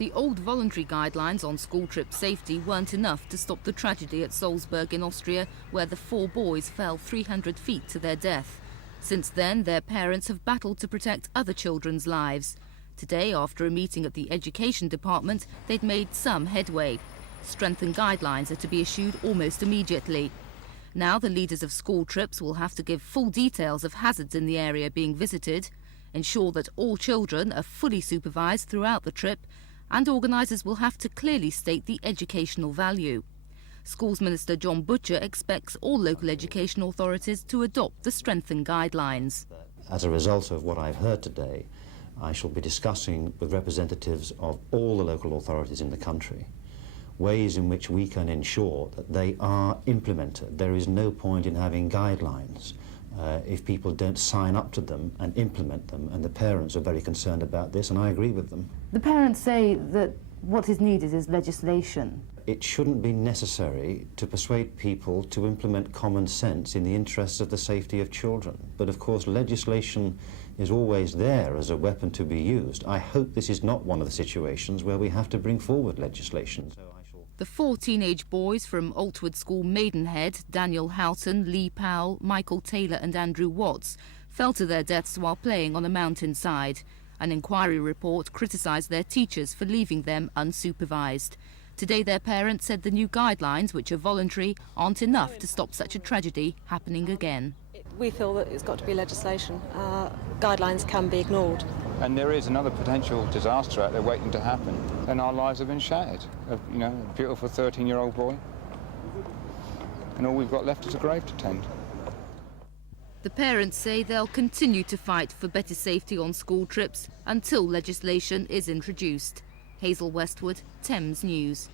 The old voluntary guidelines on school trip safety weren't enough to stop the tragedy at Salzburg in Austria, where the 4 boys fell 300 feet to their death. Since then, their parents have battled to protect other children's lives. Today, after a meeting at the Education Department, they'd made some headway. Strengthened guidelines are to be issued almost immediately. Now the leaders of school trips will have to give full details of hazards in the area being visited, ensure that all children are fully supervised throughout the trip, and organisers will have to clearly state the educational value. Schools Minister John Butcher expects all local education authorities to adopt the strengthened guidelines. As a result of what I've heard today, I shall be discussing with representatives of all the local authorities in the country ways in which we can ensure that they are implemented. There is no point in having guidelines if people don't sign up to them and implement them, and the parents are very concerned about this, and I agree with them. The parents say that what is needed is legislation. It shouldn't be necessary to persuade people to implement common sense in the interests of the safety of children. But of course legislation is always there as a weapon to be used. I hope this is not one of the situations where we have to bring forward legislation. The 4 teenage boys from Altwood School Maidenhead, Daniel Houghton, Lee Powell, Michael Taylor and Andrew Watts, fell to their deaths while playing on a mountainside. An inquiry report criticised their teachers for leaving them unsupervised. Today their parents said the new guidelines, which are voluntary, aren't enough to stop such a tragedy happening again. We feel that it's got to be legislation. Guidelines can be ignored. And there is another potential disaster out there waiting to happen, and our lives have been shattered. You know, a beautiful 13-year-old boy, and all we've got left is a grave to tend. The parents say they'll continue to fight for better safety on school trips until legislation is introduced. Hazel Westwood, Thames News.